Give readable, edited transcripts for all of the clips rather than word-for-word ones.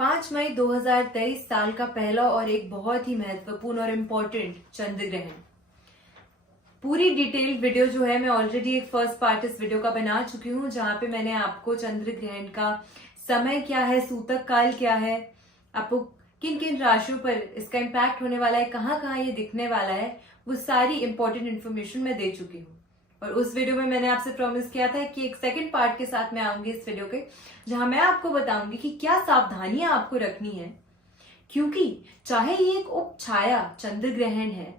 5 मई 2023 साल का पहला और एक बहुत ही महत्वपूर्ण और इम्पोर्टेंट चंद्र ग्रहण। पूरी डिटेल्ड वीडियो जो है मैं ऑलरेडी एक फर्स्ट पार्ट इस वीडियो का बना चुकी हूँ, जहां पे मैंने आपको चंद्र ग्रहण का समय क्या है, सूतक काल क्या है, आपको किन किन राशियों पर इसका इम्पैक्ट होने वाला है, कहाँ कहाँ ये दिखने वाला है, वो सारी इंपॉर्टेंट इन्फॉर्मेशन मैं दे चुकी हूँ। और उस वीडियो में मैंने आपसे प्रॉमिस किया था कि एक सेकंड पार्ट के साथ मैं आऊंगी इस वीडियो के, जहां मैं आपको बताऊंगी कि क्या सावधानियां आपको रखनी है, क्योंकि चाहे ये एक उपछाया चंद्र ग्रहण है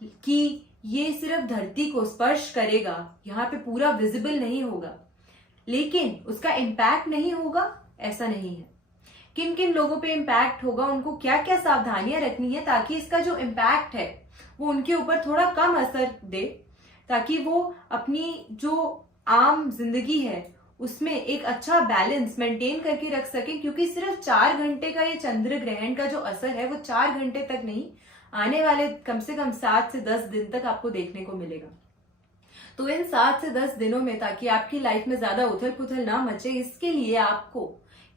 कि ये सिर्फ धरती को स्पर्श करेगा, यहाँ पे पूरा विजिबल नहीं होगा, लेकिन उसका इम्पैक्ट नहीं होगा ऐसा नहीं है। किन किन लोगों पे इम्पैक्ट होगा, उनको क्या क्या सावधानियां रखनी है ताकि इसका जो इम्पैक्ट है वो उनके ऊपर थोड़ा कम असर दे, ताकि वो अपनी जो आम जिंदगी है उसमें एक अच्छा बैलेंस मेंटेन करके रख सके। क्योंकि सिर्फ 4 घंटे का ये चंद्र ग्रहण का जो असर है वो 4 घंटे तक नहीं, आने वाले कम से कम 7 से 10 दिन तक आपको देखने को मिलेगा। तो इन 7 से 10 दिनों में, ताकि आपकी लाइफ में ज्यादा उथल पुथल ना मचे, इसके लिए आपको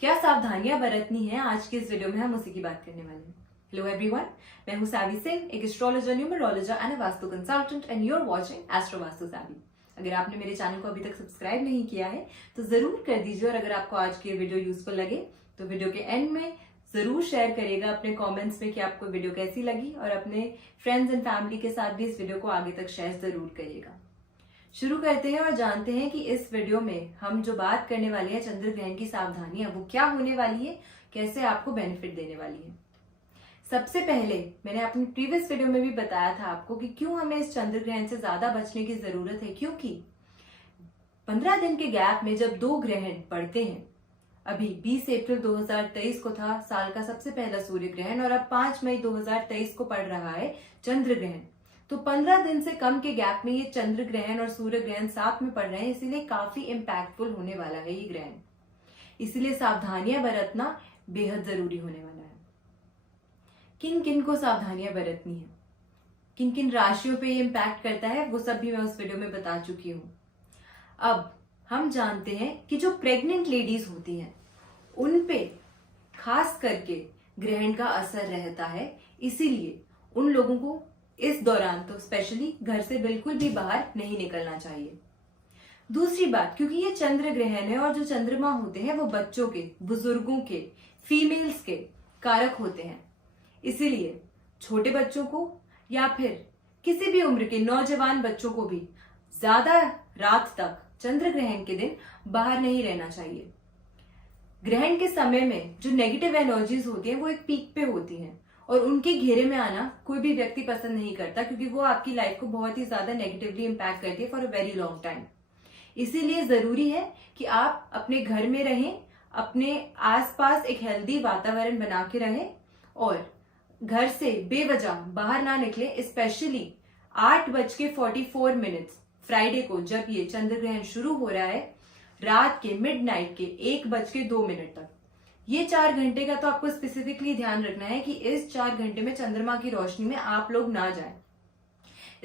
क्या सावधानियां बरतनी है, आज की इस वीडियो में हम उसी की बात करने वाले हैं। हेलो एवरीवन, मैं हूं सावी सिंह, एक astrologer, numerologer and vastu consultant, and you are watching astro Vastu Saavi. अगर आपने मेरे चैनल को अभी तक सब्सक्राइब नहीं किया है तो जरूर कर दीजिए, और अगर आपको आज की वीडियो यूजफुल लगे तो वीडियो के एंड में जरूर शेयर करिएगा अपने कमेंट्स में कि आपको वीडियो कैसी लगी, और अपने फ्रेंड्स एंड फैमिली के साथ भी इस वीडियो को आगे तक शेयर जरूर करिएगा। शुरू करते हैं और जानते हैं कि इस वीडियो में हम जो बात करने वाले हैं चंद्र ग्रहण की सावधानियां, वो क्या होने वाली है, कैसे आपको बेनिफिट देने वाली है। सबसे पहले मैंने अपनी प्रीवियस वीडियो में भी बताया था आपको कि क्यों हमें इस चंद्र ग्रहण से ज्यादा बचने की जरूरत है, क्योंकि 15 दिन के गैप में जब 2 ग्रहण पड़ते हैं, अभी 20 अप्रैल 2023 को था साल का सबसे पहला सूर्य ग्रहण, और अब 5 मई 2023 को पड़ रहा है चंद्र ग्रहण। तो 15 दिन से कम के गैप में ये चंद्र ग्रहण और सूर्य ग्रहण साथ में पड़ रहे हैं, इसीलिए काफी इम्पैक्टफुल होने वाला है ये ग्रहण। इसीलिए सावधानियां बरतना बेहद जरूरी होने वाला है। किन किन को सावधानियां बरतनी है, किन किन राशियों पे ये इम्पैक्ट करता है, वो सब भी मैं उस वीडियो में बता चुकी हूँ। अब हम जानते हैं कि जो प्रेग्नेंट लेडीज होती हैं उन पे खास करके ग्रहण का असर रहता है, इसीलिए उन लोगों को इस दौरान तो स्पेशली घर से बिल्कुल भी बाहर नहीं निकलना चाहिए। दूसरी बात, क्योंकि ये चंद्र ग्रहण है और जो चंद्रमा होते हैं वो बच्चों के, बुजुर्गों के, फीमेल्स के कारक होते हैं, इसीलिए छोटे बच्चों को या फिर किसी भी उम्र के नौजवान बच्चों को भी ज्यादा रात तक चंद्र ग्रहण के दिन बाहर नहीं रहना चाहिए। ग्रहण के समय में जो नेगेटिव एनर्जीज होती हैं वो एक पीक पे होती हैं, और उनके घेरे में आना कोई भी व्यक्ति पसंद नहीं करता, क्योंकि वो आपकी लाइफ को बहुत ही ज्यादा नेगेटिवली इम्पैक्ट करती है for a very long time. इसीलिए जरूरी है कि आप अपने घर में रहें, अपने आसपास एक हेल्दी वातावरण बना के रहें, और घर से बेवजह बाहर ना निकले। स्पेशली 8:44 फ्राइडे को, जब ये चंद्र ग्रहण शुरू हो रहा है, रात के मिडनाइट के 1:02 तक, ये 4 घंटे का तो आपको स्पेसिफिकली ध्यान रखना है कि इस 4 घंटे में चंद्रमा की रोशनी में आप लोग ना जाएं।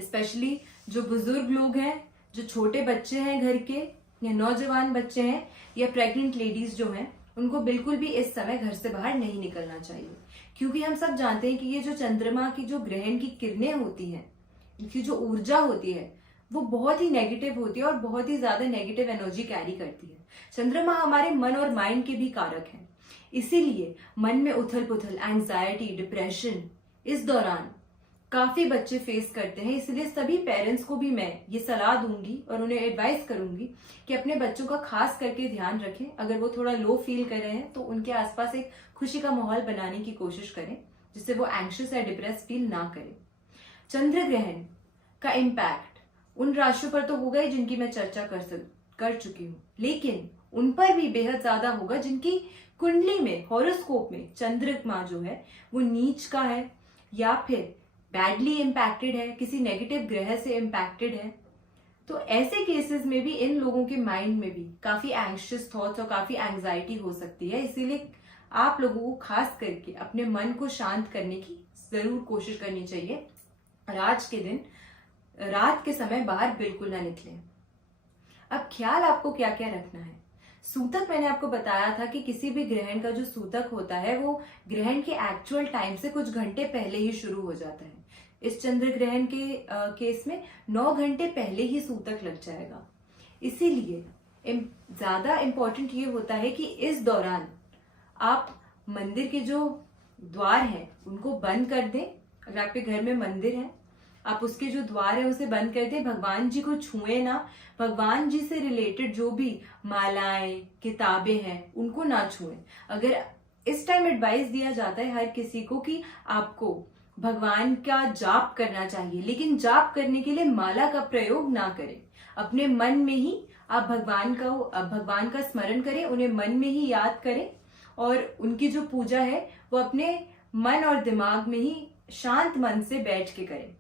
स्पेशली जो बुजुर्ग लोग हैं, जो छोटे बच्चे हैं घर के, या नौजवान बच्चे हैं, या प्रेग्नेंट लेडीज जो हैं, उनको बिल्कुल भी इस समय घर से बाहर नहीं निकलना चाहिए। क्योंकि हम सब जानते हैं कि ये जो चंद्रमा की जो ग्रहण की किरणें होती हैं, इनकी जो ऊर्जा होती है वो बहुत ही नेगेटिव होती है और बहुत ही ज्यादा नेगेटिव एनर्जी कैरी करती है। चंद्रमा हमारे मन और माइंड के भी कारक हैं, इसीलिए मन में उथल पुथल, एंजाइटी, डिप्रेशन इस दौरान काफी बच्चे फेस करते हैं। इसलिए सभी पेरेंट्स को भी मैं ये सलाह दूंगी और उन्हें एडवाइस करूंगी कि अपने बच्चों का खास करके ध्यान रखें। अगर वो थोड़ा लो फील कर रहे हैं तो उनके आसपास एक खुशी का माहौल बनाने की कोशिश करें, जिससे वो एंग्शियस या डिप्रेस फील ना करें। चंद्र ग्रहण का इम्पैक्ट उन राशियों पर तो होगा ही जिनकी मैं चर्चा कर चुकी हूँ, लेकिन उन पर भी बेहद ज्यादा होगा जिनकी कुंडली में, हॉरोस्कोप में चंद्रमा जो है वो नीच का है, या फिर बैडली इम्पैक्टेड है, किसी नेगेटिव ग्रह से इम्पैक्टेड है। तो ऐसे केसेस में भी इन लोगों के माइंड में भी काफी एंग्शियस थॉट्स और काफी एंग्जाइटी हो सकती है। इसीलिए आप लोगों को खास करके अपने मन को शांत करने की जरूर कोशिश करनी चाहिए, और आज के दिन रात के समय बाहर बिल्कुल ना निकलें। अब ख्याल आपको क्या क्या रखना है, सूतक मैंने आपको बताया था कि किसी भी ग्रहण का जो सूतक होता है वो ग्रहण के एक्चुअल टाइम से कुछ घंटे पहले ही शुरू हो जाता है। इस चंद्र ग्रहण के केस में 9 घंटे पहले ही सूतक लग जाएगा। इसीलिए ज्यादा इम्पोर्टेंट ये होता है कि इस दौरान आप मंदिर के जो द्वार हैं उनको बंद कर दें। अगर आपके घर में मंदिर है, आप उसके जो द्वार है उसे बंद कर दें। भगवान जी को छुए ना, भगवान जी से रिलेटेड जो भी मालाएं किताबें हैं उनको ना छुएं। अगर इस टाइम एडवाइस दिया जाता है हर किसी को कि आपको भगवान का जाप करना चाहिए, लेकिन जाप करने के लिए माला का प्रयोग ना करें। अपने मन में ही आप भगवान का स्मरण करें, उन्हें मन में ही याद करें और उनकी जो पूजा है वो अपने मन और दिमाग में ही शांत मन से बैठ के करें।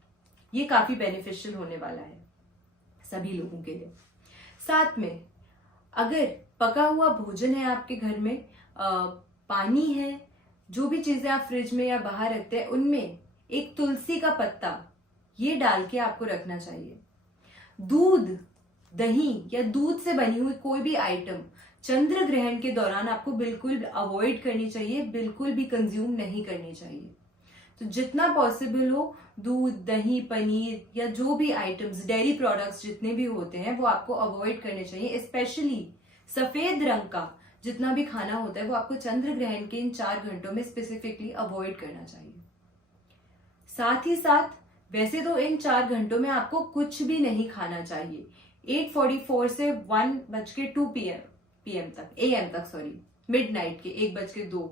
ये काफी बेनिफिशियल होने वाला है सभी लोगों के लिए। साथ में अगर पका हुआ भोजन है आपके घर में, पानी है, जो भी चीजें आप फ्रिज में या बाहर रखते हैं उनमें एक तुलसी का पत्ता ये डाल के आपको रखना चाहिए। दूध, दही या दूध से बनी हुई कोई भी आइटम चंद्र ग्रहण के दौरान आपको बिल्कुल अवॉइड करनी चाहिए, बिल्कुल भी कंज्यूम नहीं करनी चाहिए। तो जितना पॉसिबल हो दूध, दही, पनीर या जो भी आइटम्स, डेयरी प्रोडक्ट्स जितने भी होते हैं वो आपको अवॉइड करने चाहिए। स्पेशली सफेद रंग का जितना भी खाना होता है वो आपको चंद्र ग्रहण के इन 4 घंटों में स्पेसिफिकली अवॉइड करना चाहिए। साथ ही साथ वैसे तो इन 4 घंटों में आपको कुछ भी नहीं खाना चाहिए। 8:44 से 1:02 AM तक मिडनाइट के 1:02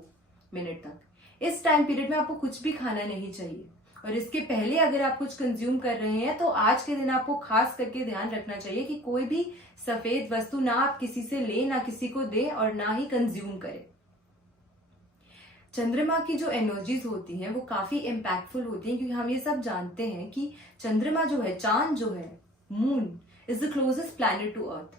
तक, इस टाइम पीरियड में आपको कुछ भी खाना नहीं चाहिए। और इसके पहले अगर आप कुछ कंज्यूम कर रहे हैं तो आज के दिन आपको खास करके ध्यान रखना चाहिए कि कोई भी सफेद वस्तु ना आप किसी से ले, ना किसी को दे और ना ही कंज्यूम करें। चंद्रमा की जो एनर्जीज होती हैं वो काफी इम्पैक्टफुल होती हैं, क्योंकि हम ये सब जानते हैं कि चंद्रमा जो है, चांद जो है, moon is the closest planet to Earth.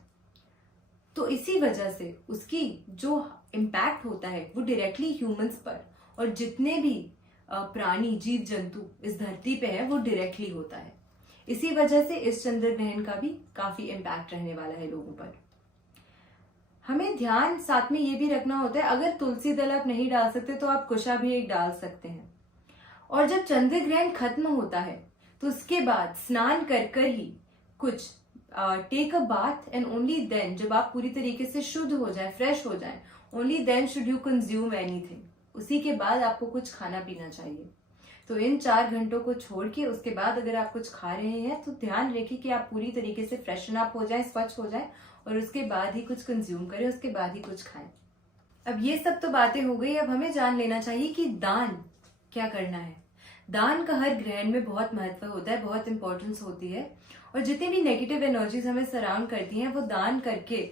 तो इसी वजह से उसकी जो इम्पैक्ट होता है वो डायरेक्टली ह्यूमंस पर और जितने भी प्राणी, जीव जंतु इस धरती पे है वो डायरेक्टली होता है। इसी वजह से इस चंद्र ग्रहण का भी काफी इम्पैक्ट रहने वाला है लोगों पर। हमें ध्यान साथ में ये भी रखना होता है, अगर तुलसी दल आप नहीं डाल सकते तो आप कुशा भी एक डाल सकते हैं। और जब चंद्र ग्रहण खत्म होता है तो उसके बाद स्नान कर कर ही कुछ take a bath and only then, जब आप पूरी तरीके से शुद्ध हो जाए, फ्रेश हो जाए, only then should you consume anything. उसी के बाद आपको कुछ खाना पीना चाहिए। तो इन 4 घंटों को छोड़ के उसके बाद अगर आप कुछ खा रहे हैं तो ध्यान रखिए कि आप पूरी तरीके से फ्रेशन अप हो जाए, स्वच्छ हो जाए और उसके बाद ही कुछ कंज्यूम करें, उसके बाद ही कुछ खाएं। अब ये सब तो बातें हो गई, अब हमें जान लेना चाहिए कि दान क्या करना है। दान का हर ग्रहण में बहुत महत्व होता है, बहुत इंपॉर्टेंस होती है और जितनी भी नेगेटिव एनर्जीज हमें सराउंड करती हैं वो दान करके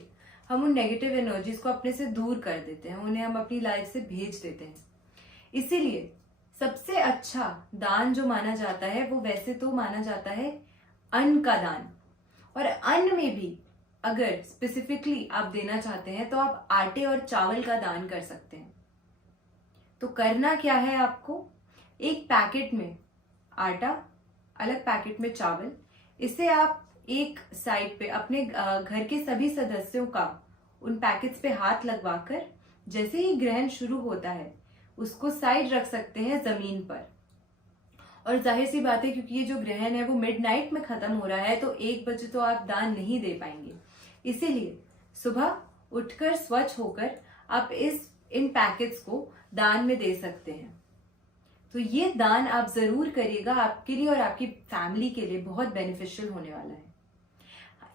हम उन नेगेटिव एनर्जीज को अपने से दूर कर देते हैं, उन्हें हम अपनी लाइफ से भेज देते हैं। इसीलिए सबसे अच्छा दान जो माना जाता है वो वैसे तो माना जाता है अन्न का दान। और अन्न में भी अगर स्पेसिफिकली आप देना चाहते हैं तो आप आटे और चावल का दान कर सकते हैं। तो करना क्या है आपको, एक पैकेट में आटा, अलग पैकेट में चावल, इसे आप एक साइड पे अपने घर के सभी सदस्यों का उन पैकेट्स पे हाथ लगवाकर जैसे ही ग्रहण शुरू होता है उसको साइड रख सकते हैं जमीन पर। और जाहिर सी बात है क्योंकि ये जो ग्रहण है वो मिडनाइट में खत्म हो रहा है तो 1 बजे तो आप दान नहीं दे पाएंगे। इसीलिए सुबह उठकर स्वच्छ होकर आप इन पैकेट्स को दान में दे सकते हैं। तो ये दान आप जरूर करिएगा, आपके लिए और आपकी फैमिली के लिए बहुत बेनिफिशियल होने वाला है।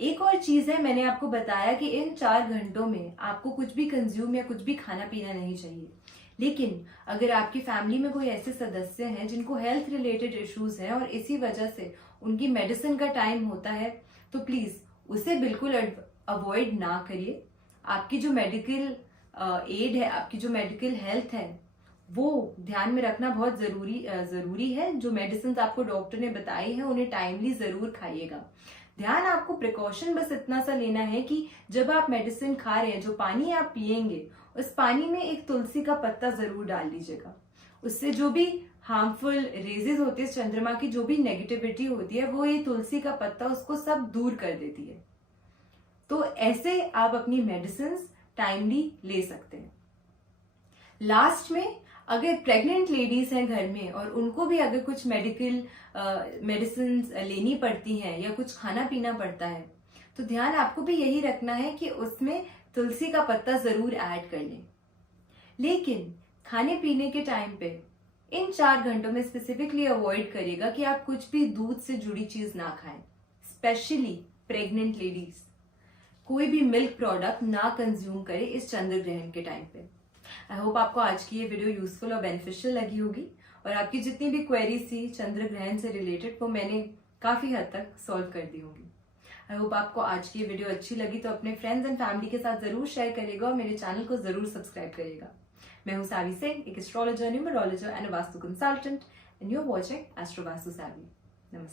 एक और चीज है, मैंने आपको बताया कि इन 4 घंटों में आपको कुछ भी कंज्यूम या कुछ भी खाना पीना नहीं चाहिए। लेकिन अगर आपकी फैमिली में कोई ऐसे सदस्य हैं जिनको हेल्थ रिलेटेड इश्यूज हैं और इसी वजह से उनकी मेडिसिन का टाइम होता है तो प्लीज उसे बिल्कुल अवॉइड ना करिए। आपकी जो मेडिकल एड है, आपकी जो मेडिकल हेल्थ है वो ध्यान में रखना बहुत जरूरी है। जो मेडिसिन आपको डॉक्टर ने बताई है उन्हें टाइमली जरूर खाइएगा। ध्यान आपको प्रिकॉशन बस इतना सा लेना है कि जब आप मेडिसिन खा रहे हैं, जो पानी आप पिएंगे उस पानी में एक तुलसी का पत्ता जरूर डाल लीजिएगा। उससे जो भी हार्मफुल रेजेस होती है चंद्रमा की, जो भी नेगेटिविटी होती है वो ये तुलसी का पत्ता उसको सब दूर कर देती है। तो ऐसे आप अपनी मेडिसिन टाइमली ले सकते हैं। लास्ट में अगर प्रेग्नेंट लेडीज हैं घर में और उनको भी अगर कुछ मेडिकल मेडिसिन लेनी पड़ती हैं या कुछ खाना पीना पड़ता है, तो ध्यान आपको भी यही रखना है कि उसमें तुलसी का पत्ता जरूर ऐड कर लें। लेकिन खाने पीने के टाइम पे इन 4 घंटों में स्पेसिफिकली अवॉइड करिएगा कि आप कुछ भी दूध से जुड़ी चीज ना खाएं। स्पेशली प्रेग्नेंट लेडीज कोई भी मिल्क प्रोडक्ट ना कंज्यूम करे इस चंद्र ग्रहण के टाइम पे। आई होप आपको आज की ये वीडियो यूजफुल और बेनिफिशियल लगी होगी और आपकी जितनी भी क्वेरीज थी चंद्र ग्रहण से रिलेटेड वो मैंने काफी हद तक सॉल्व कर दी होगी। आई होप आपको आज की ये वीडियो अच्छी लगी तो अपने फ्रेंड्स एंड फैमिली के साथ जरूर शेयर करिएगा और मेरे चैनल को जरूर सब्सक्राइब करिएगा। मैं हूं सावी सिंह, एक astrologer, numerologer and vastu consultant, and you are watching astro Vastu Saavi. नमस्ते।